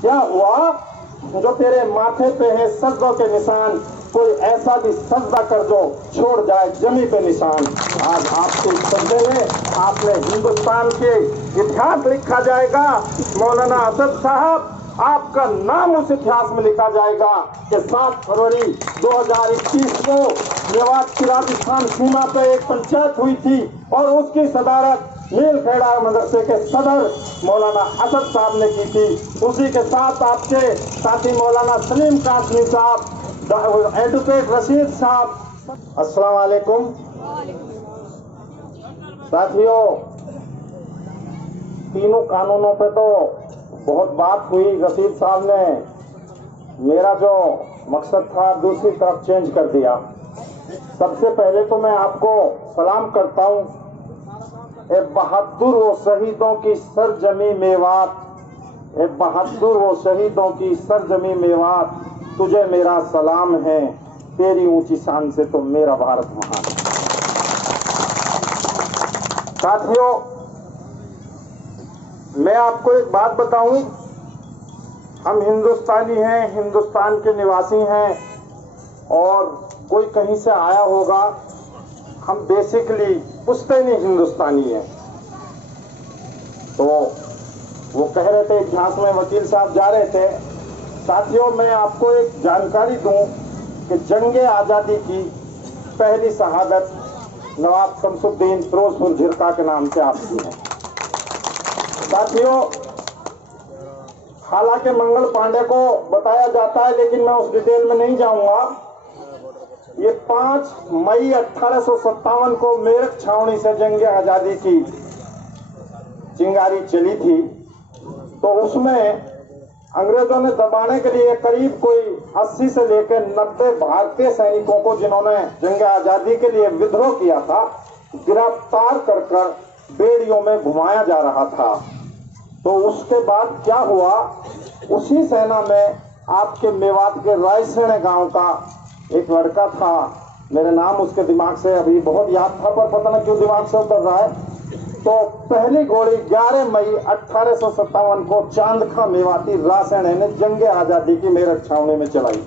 क्या हुआ जो तेरे माथे पे है सजदों के निशान, कोई ऐसा भी सजदा कर दो छोड़ जाए जमी पे निशान। आज आपके सजदे में आपने हिंदुस्तान के इतिहास लिखा जाएगा। मौलाना असद साहब, आपका नाम उस इतिहास में लिखा जाएगा कि 7 फरवरी 2021 को मेवात की राजस्थान सीमा पे एक पंचायत हुई थी और उसकी सदारत नीलखेड़ा मदरसे के सदर मौलाना असद साहब ने की थी। उसी के साथ आपके साथी मौलाना सलीम कासमी साहब, एडवोकेट रशीद साहब। अस्सलाम वालेकुम साथियों, तीनों कानूनों पे तो बहुत बात हुई। रशीद साहब ने मेरा जो मकसद था दूसरी तरफ चेंज कर दिया। सबसे पहले तो मैं आपको सलाम करता हूँ। ए बहादुर वो शहीदों की सरजमी मेवात, ए बहादुर वो शहीदों की सरजमी मेवात, तुझे मेरा सलाम है, तेरी ऊंची शान से तो मेरा भारत महान। साथियों, मैं आपको एक बात बताऊं, हम हिंदुस्तानी हैं, हिंदुस्तान के निवासी हैं और कोई कहीं से आया होगा, हम बेसिकली पुश्तैनी हिंदुस्तानी हैं। तो वो कह रहे थे, इतिहास में वकील साहब जा रहे थे। साथियों, मैं आपको एक जानकारी दूं कि जंगे आज़ादी की पहली शहादत नवाब शमसुद्दीन फिरोजपुर झिरका के नाम से आपकी है। साथियों, हालांकि मंगल पांडे को बताया जाता है, लेकिन मैं उस डिटेल में नहीं जाऊंगा। ये 5 मई 1857 को मेरठ छावनी से जंगे आजादी की चिंगारी चली थी। तो उसमें अंग्रेजों ने दबाने के लिए करीब कोई 80 से लेकर 90 भारतीय सैनिकों को, जिन्होंने जंग आजादी के लिए विद्रोह किया था, गिरफ्तार कर बेड़ियों में घुमाया जा रहा था। तो उसके बाद क्या हुआ, उसी सेना में आपके मेवात के रायसेन गांव का एक लड़का था, मेरे नाम उसके दिमाग से अभी बहुत याद था पर पता नहीं क्यों दिमाग से उतर रहा है। तो पहली गोली 11 मई 1857 को चांदखा मेवाती रायसेन ने जंगे आजादी की मेरठ छावनी में चलाई।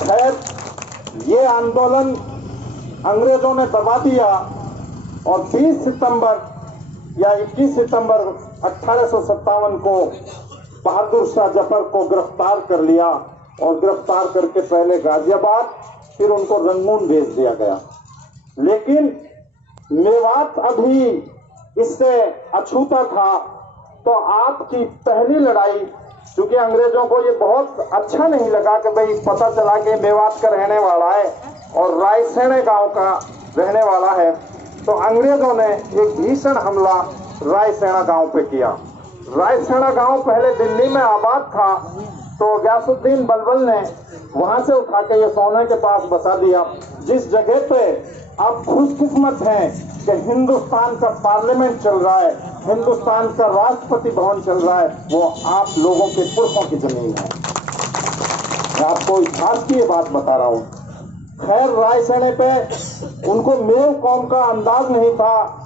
खैर, ये आंदोलन अंग्रेजों ने दबा दिया और 20 सितंबर या 21 सितंबर 1857 को बहादुर शाह जफर को गिरफ्तार कर लिया और गिरफ्तार करके पहले गाजियाबाद, फिर उनको रंगून भेज दिया गया। लेकिन मेवात अभी इससे अछूता था। तो आपकी पहली लड़ाई, क्योंकि अंग्रेजों को ये बहुत अच्छा नहीं लगा कि भाई पता चला कि मेवात का रहने वाला है और रायसेन गांव का रहने वाला है, तो अंग्रेजों ने एक भीषण हमला रायसेन गांव पे किया। रायसेन गांव पहले दिल्ली में आबाद था, तो गयासुद्दीन बलबल ने वहां से उठा के ये सोने के पास बसा दिया, जिस जगह पे आप खुशकिस्मत हैं कि हिंदुस्तान का पार्लियामेंट चल रहा है, हिंदुस्तान का राष्ट्रपति भवन चल रहा है, वो आप लोगों के पुरखों की जमीन है। मैं आपको इतिहास की ये बात बता रहा हूँ। खैर, रायसेन पे उनको मेव कौम का अंदाज नहीं था।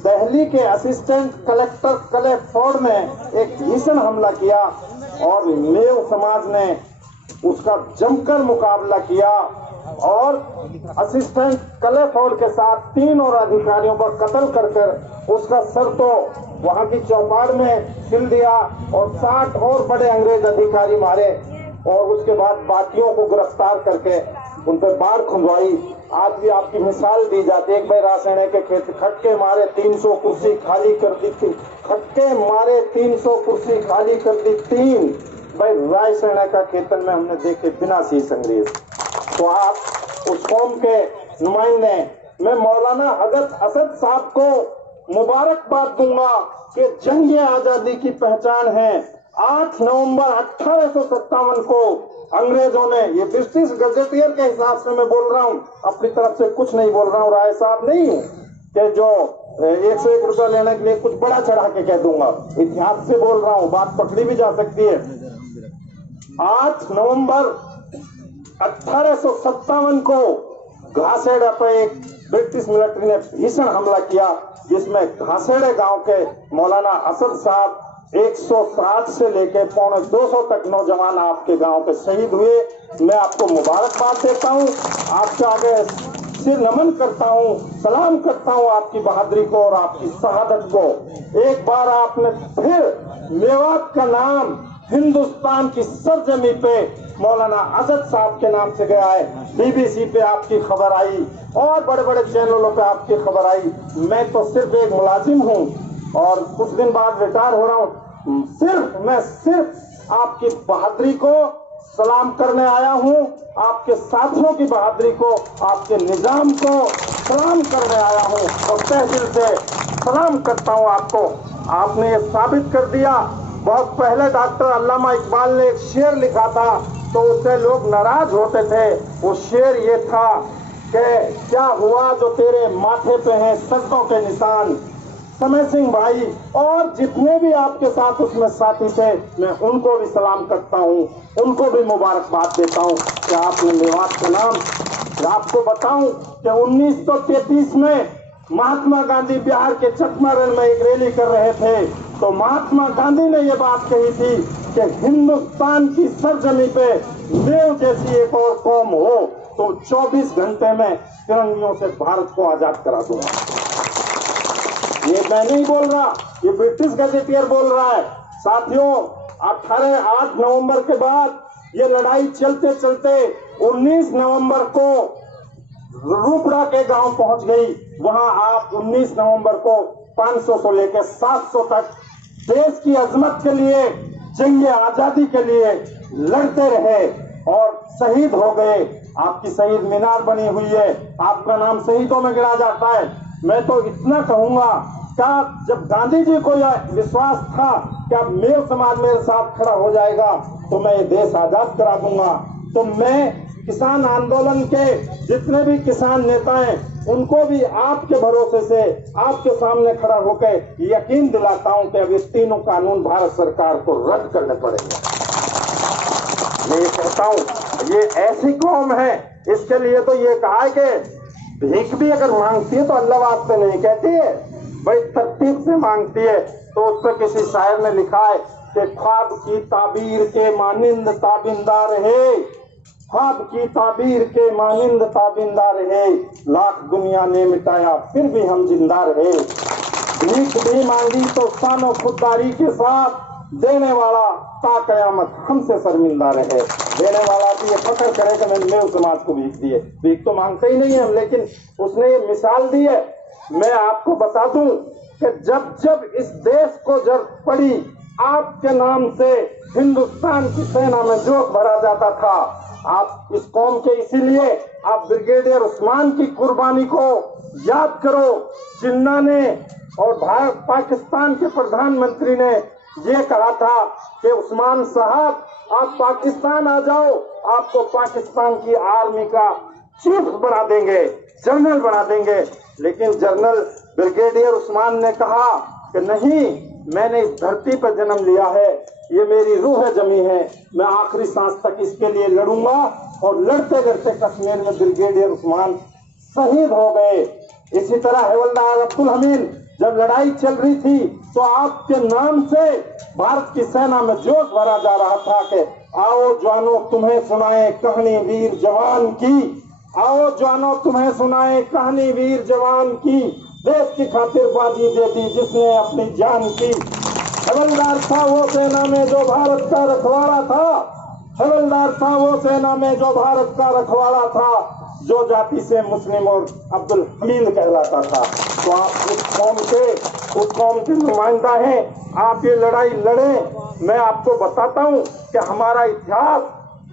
दिल्ली के असिस्टेंट कलेक्टर क्लेफोर्ड ने एक भीषण हमला किया और मेव समाज ने उसका जमकर मुकाबला किया और असिस्टेंट क्लेफोर्ड के साथ 3 और अधिकारियों पर कत्ल कर उसका सर तो वहां की चौपाड़ में सिल दिया और 60 और बड़े अंग्रेज अधिकारी मारे और उसके बाद बाकियों को गिरफ्तार करके उन पर बाढ़ खुंदवाई। आज भी आपकी मिसाल दी जाती है। एक भाई रायसेन के खेत खटके मारे 300 कुर्सी खाली कर दी थी, खटके मारे 300 कुर्सी खाली कर दी 3 भाई रायसेन का खेतन में हमने देखे बिना शीश अंग्रेज। तो आप उस कौम के नुमाइंदे, मैं मौलाना असद साहब को मुबारकबाद दूंगा कि जंग आजादी की पहचान है। 8 नवंबर 1857 को अंग्रेजों ने, ये ब्रिटिश गजेटियर के हिसाब से मैं बोल रहा हूँ, अपनी तरफ से कुछ नहीं बोल रहा हूँ, राय साहब नहीं हूँ कि जो 101 रुपया लेने के लिए कुछ बड़ा चढ़ा के कह दूंगा, इतिहास से बोल रहा हूँ, बात पकड़ी भी जा सकती है। 8 नवंबर 1857 को घासेड़ा पर एक ब्रिटिश मिलिट्री ने भीषण हमला किया, जिसमें घासेड़े गांव के मौलाना असद साहब, 160 से लेकर 250 तक नौजवान आपके गांव पे शहीद हुए। मैं आपको मुबारकबाद देता हूं, आपके आगे सिर नमन करता हूं, सलाम करता हूं आपकी बहादुरी को और आपकी शहादत को। एक बार आपने फिर मेवात का नाम हिंदुस्तान की सरजमी पे मौलाना आजाद साहब के नाम से गया है। बीबीसी पे आपकी खबर आई और बड़े बड़े चैनलों पे आपकी खबर आई। मैं तो सिर्फ एक मुलाजिम हूँ और कुछ दिन बाद रिटायर हो रहा हूँ। मैं सिर्फ आपकी बहादुरी को सलाम करने आया हूँ, आपके साथियों की बहादुरी को, आपके निजाम को सलाम करने आया हूँ और तहे दिल से सलाम करता हूँ आपको। आपने ये साबित कर दिया। बहुत पहले डॉक्टर अल्लामा इकबाल ने एक शेर लिखा था तो उससे लोग नाराज होते थे। वो शेर ये था कि क्या हुआ जो तेरे माथे पे हैं सजदों के निशान। समय सिंह भाई और जितने भी आपके साथ उसमें साथी थे, मैं उनको भी सलाम करता हूँ, उनको भी मुबारकबाद देता हूँ कि आपने मेवात का नाम। आपको बताऊं कि 1933 में महात्मा गांधी बिहार के चकमारण में एक रैली कर रहे थे तो महात्मा गांधी ने ये बात कही थी कि हिंदुस्तान की सरजमी पे देव जैसी एक और कौम हो तो 24 घंटे में फिरंगियों से भारत को आजाद करा दूंगा। ये मैं नहीं बोल रहा, ये ब्रिटिश गजेटियर बोल रहा है। साथियों, 8 नवंबर के बाद ये लड़ाई चलते चलते 19 नवंबर को रूपड़ा के गांव पहुंच गई। वहां आप 19 नवंबर को 500 से लेकर 700 तक देश की अजमत के लिए, जंग आजादी के लिए लड़ते रहे और शहीद हो गए। आपकी शहीद मीनार बनी हुई है, आपका नाम शहीदों में गिना जाता है। मैं तो इतना कहूंगा, क्या जब गांधी जी को यह विश्वास था कि अब मेरे समाज मेरे साथ खड़ा हो जाएगा तो मैं ये देश आजाद करा दूंगा, तो मैं किसान आंदोलन के जितने भी किसान नेता हैं उनको भी आपके भरोसे से आपके सामने खड़ा होकर यकीन दिलाता हूं कि अब ये तीनों कानून भारत सरकार को रद्द करने पड़ेंगे। मैं ये कहता हूं, ये ऐसी कौम है, इसके लिए तो ये कहा है कि भीख भी अगर मांगती है तो अल्लाह वास्ते नहीं कहती है, भाई तरतीब से मांगती है। तो उस पर किसी शायर ने लिखा है कि ख्वाब की ताबीर के मानिंद ताबिंदा रहे, ख्वाब की ताबीर के मानिंद ताबिंदा रहे, लाख दुनिया ने मिटाया फिर भी हम जिंदा रहे। भीख भी मांगी तो शानो खुददारी के साथ, देने वाला ता कयामत हमसे शर्मिंदा रहे। देने वाला भी ये फख्र करे कि मैंने मेरे समाज को भीख दी है। भीख तो मांगते ही नहीं हम, लेकिन उसने ये मिसाल दी है। मैं आपको बता दूं कि जब जब इस देश को जरूरत पड़ी, आपके नाम से हिंदुस्तान की सेना में जोश भरा जाता था। आप इस कौम के, इसीलिए आप ब्रिगेडियर उस्मान की कुर्बानी को याद करो। जिन्ना ने और भारत पाकिस्तान के प्रधानमंत्री ने ये कहा था कि उस्मान साहब आप पाकिस्तान आ जाओ, आपको पाकिस्तान की आर्मी का चीफ बना देंगे, जनरल बना देंगे। लेकिन जनरल ब्रिगेडियर उस्मान ने कहा कि नहीं, मैंने इस धरती पर जन्म लिया है, ये मेरी रूह जमी है, मैं आखिरी सांस तक इसके लिए लड़ूंगा। और लड़ते लड़ते कश्मीर में ब्रिगेडियर उस्मान शहीद हो गए। इसी तरह हवलदार अब्दुल हमीद, जब लड़ाई चल रही थी तो आपके नाम से भारत की सेना में जोश भरा जा रहा था कि आओ जवानों तुम्हें सुनाए कहानी वीर जवान की, आओ जवानों तुम्हें सुनाए कहानी वीर जवान की, देश की खातिर बाजी दे दी जिसने अपनी जान की। हवलदार था वो सेना में जो भारत का रखवाला था, हवलदार था वो सेना में जो भारत का रखवाला था, जो जाति से मुस्लिम और अब्दुल हमीद कहलाता था। तो आप उस कौम के नुमाइंदा हैं, आप ये लड़ाई लड़े। मैं आपको बताता हूँ कि हमारा इतिहास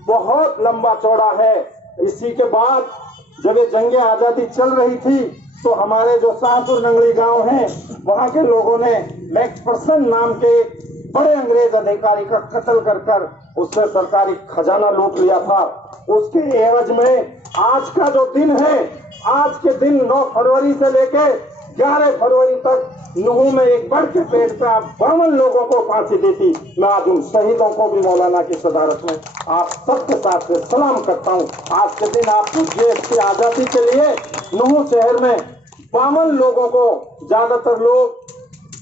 बहुत लंबा चौड़ा है। इसी के बाद जब ये जंग आजादी चल रही थी तो हमारे जो शाहपुर नंगली गांव हैं, वहां के लोगों ने मैक्सपर्सन नाम के बड़े अंग्रेज अधिकारी का कत्ल कर उससे सरकारी खजाना लूट लिया था। उसके एवज में आज का जो दिन है, आज के दिन 9 फरवरी से लेके 11 फरवरी तक नुहू में एक बढ़ के पेड़ पे 52 लोगों को फांसी दी थी। मैं आज उन शहीदों को भी मौलाना की सदारत में आप सबके साथ से सलाम करता हूँ। आज के दिन आप देश की आजादी के लिए नुहू शहर में 52 लोगों को, ज्यादातर लोग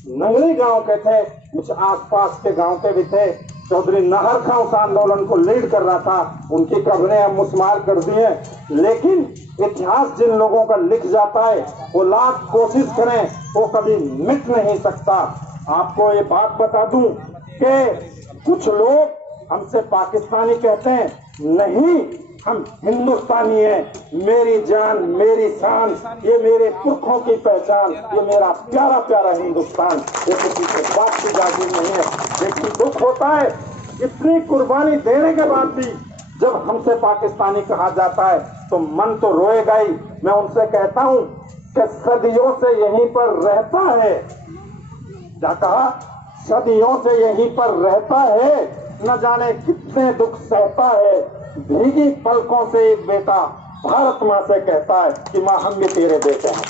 नंगली गांव के थे, कुछ आसपास के गांव के भी थे। चौधरी नाहर खां उस आंदोलन को लीड कर रहा था, उनकी कब्रें अब मुस्मार कर दी है। लेकिन इतिहास जिन लोगों का लिख जाता है वो लाख कोशिश करें वो कभी मिट नहीं सकता। आपको ये बात बता दूं कि कुछ लोग हमसे पाकिस्तानी कहते हैं, नहीं हम हिंदुस्तानी हैं। मेरी जान मेरी शान, ये मेरे पुरखों की पहचान, ये मेरा प्यारा प्यारा हिंदुस्तान, ये किसी के बात की जागीर नहीं है। लेकिन दुख होता है इतनी कुर्बानी देने के बाद भी जब हमसे पाकिस्तानी कहा जाता है तो मन तो रोएगा ही। मैं उनसे कहता हूँ कि सदियों से यहीं पर रहता है, क्या कहा, सदियों से यहीं पर रहता है, न जाने कितने दुख सहता है। भीगी पलकों से एक बेटा भारत माँ से कहता है कि माँ हम भी तेरे बेटे हैं।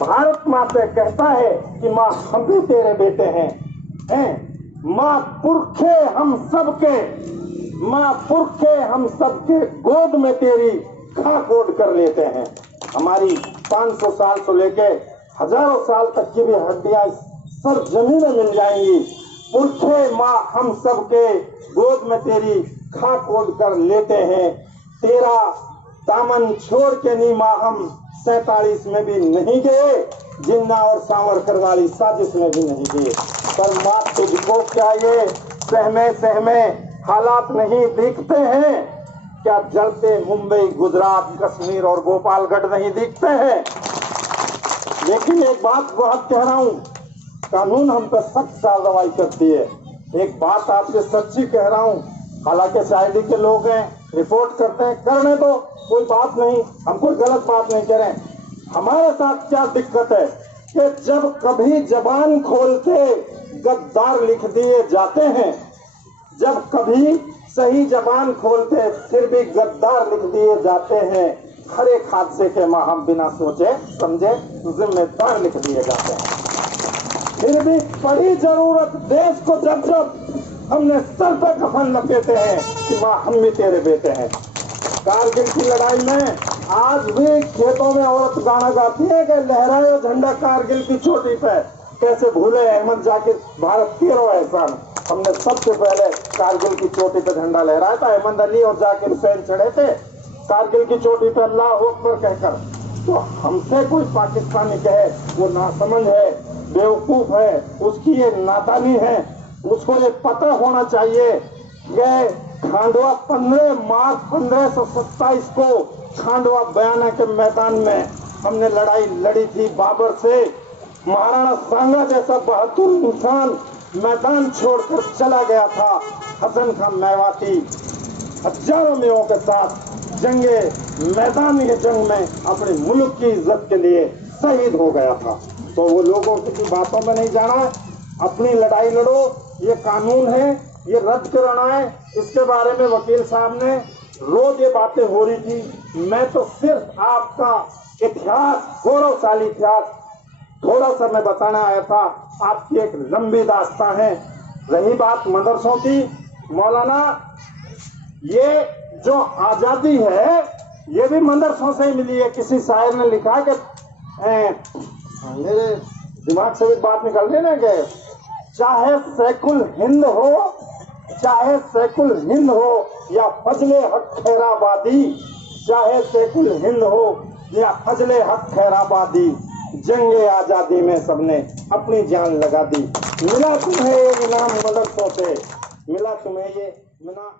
भारत माँ से कहता है कि माँ हम भी तेरे बेटे हैं। माँ पुरखे हम सबके, माँ पुरखे हम सबके गोद में तेरी खाक ओढ़ कर लेते हैं। हमारी 500 साल से लेके हजारों साल तक की भी हड्डियां सर जमीन में मिल जाएंगी। पुरखे माँ हम सबके गोद में तेरी खाक ओढ़ कर लेते हैं। तेरा दामन छोड़ के नी माँ हम 47 में भी नहीं गए, जिन्ना और सावरकर वाली साजिश में भी नहीं गए। पर माँ तुझको क्या ये सहमे सहमे हालात नहीं दिखते हैं? क्या जलते मुंबई गुजरात कश्मीर और गोपालगढ़ नहीं दिखते हैं? लेकिन एक बात बहुत कह रहा हूँ, कानून हम पर सख्त कार्रवाई करती है। एक बात आपसे सच्ची कह रहा हूँ, हालांकि सीआईडी के लोग हैं, रिपोर्ट करते हैं, करने दो, कोई बात नहीं, हम कोई गलत बात नहीं कह रहे हैं। हमारे साथ क्या दिक्कत है कि जब कभी जबान खोलते गद्दार लिख दिए जाते हैं, जब कभी सही जबान खोलते फिर भी गद्दार लिख दिए जाते हैं। हर एक हादसे के मां हम बिना सोचे समझे जिम्मेदार लिख दिए जाते हैं। फिर भी बड़ी जरूरत देश को जब जब हमने सर पर कफन लपेटे हैं कि माँ हम भी तेरे बेटे हैं। कारगिल की लड़ाई में आज भी खेतों में औरत गाना गाती है कि लहराए झंडा कारगिल की चोटी पे। कैसे भूले अहमद जाकिर भारत की एहसान। हमने सबसे पहले कारगिल की चोटी पे झंडा लहराया था। अहमद अली और जाकिर हुसैन चढ़े थे कारगिल की चोटी पे अल्लाह अकबर कहकर। तो हमसे कोई पाकिस्तानी कहे वो नासमझ है, बेवकूफ है, उसकी ये नादानी है। उसको ये पता होना चाहिए कि खांडवा 15 मार्च 1527 को खांडवा बयाना के मैदान में हमने लड़ाई लड़ी थी बाबर से। महाराणा सांगा जैसा बहादुर इंसान मैदान छोड़कर चला गया था। हसन खान मेवाती हजारों मेवों के साथ जंगे मैदान की जंग में अपने मुल्क की इज्जत के लिए शहीद हो गया था। तो वो लोगों की बातों में नहीं जाना है, अपनी लड़ाई लड़ो, ये कानून है, ये रद्द कराना है। इसके बारे में वकील साहब ने रोज ये बातें हो रही थी। मैं तो सिर्फ आपका इतिहास, गौरवशाली इतिहास थोड़ा सा मैं बताना आया था। आपकी एक लंबी दास्तान है। रही बात मदरसों की, मौलाना ये जो आजादी है ये भी मदरसों से ही मिली है। किसी शायर ने लिखा कि मेरे दिमाग से भी बात निकल रही ना कि चाहे सैकुल हिंद हो, चाहे सैकुल हिंद हो या फजले हक खैराबादी, चाहे सैकुल हिंद हो या फजले हक खैराबादी, जंगे आजादी में सबने अपनी जान लगा दी। मिला तुम्हें ये इनाम मदरसों से, मिला तुम्हें ये इनाम